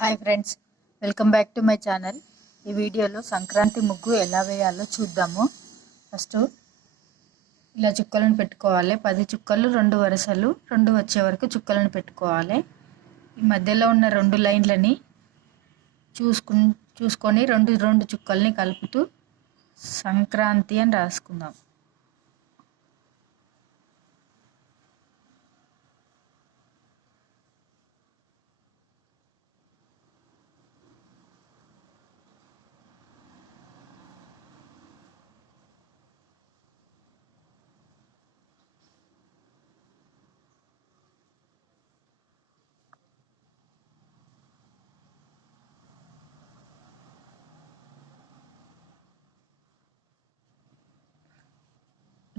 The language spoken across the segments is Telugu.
Hi friends welcome back to my channel. ఈ వీడియోలో సంక్రాంతి ముగ్గు ఎలా వేయాలో చూద్దాము. ఫస్ట్ ఇలా చుక్కలను పెట్టుకోవాలి. పది చుక్కలు రెండు వరుసలు రెండు వచ్చే వరకు చుక్కలను పెట్టుకోవాలి. ఈ మధ్యలో ఉన్న రెండు లైన్లని చూసుకు చూసుకొని రెండు రెండు చుక్కల్ని కలుపుతూ సంక్రాంతి అని రాసుకుందాం.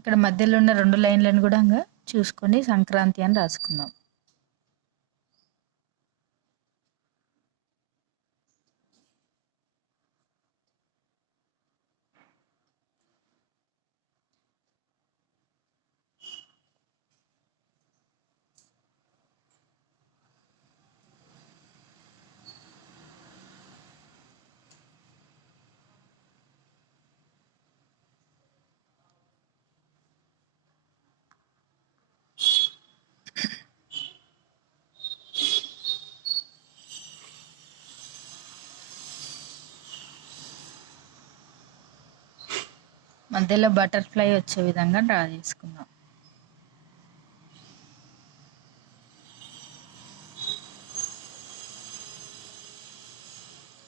ఇక్కడ మధ్యలో ఉన్న రెండు లైన్లను కూడా చూసుకొని సంక్రాంతి అని రాసుకుందాం. మధ్యలో బటర్ఫ్లై వచ్చే విధంగా డ్రా చేసుకుందాం.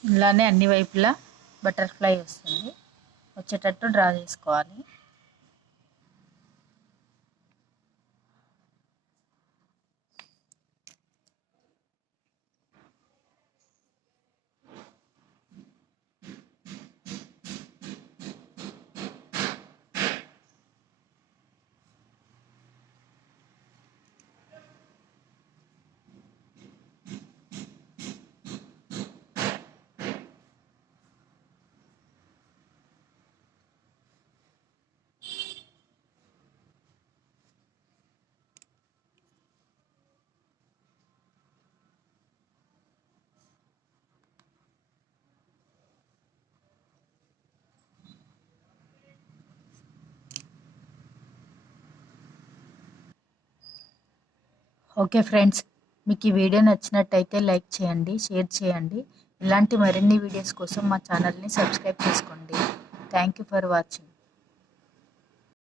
ఇలానే అన్ని వైపులా బటర్ఫ్లై వస్తుంది. వచ్చేటట్టు డ్రా చేసుకోవాలి. ఓకే ఫ్రెండ్స్ మీకు ఈ వీడియో నచ్చినట్టయితే లైక్ చేయండి షేర్ చేయండి. ఇలాంటి మరిన్ని వీడియోస్ కోసం మా ఛానల్ని సబ్స్క్రైబ్ చేసుకోండి. Thank you for watching.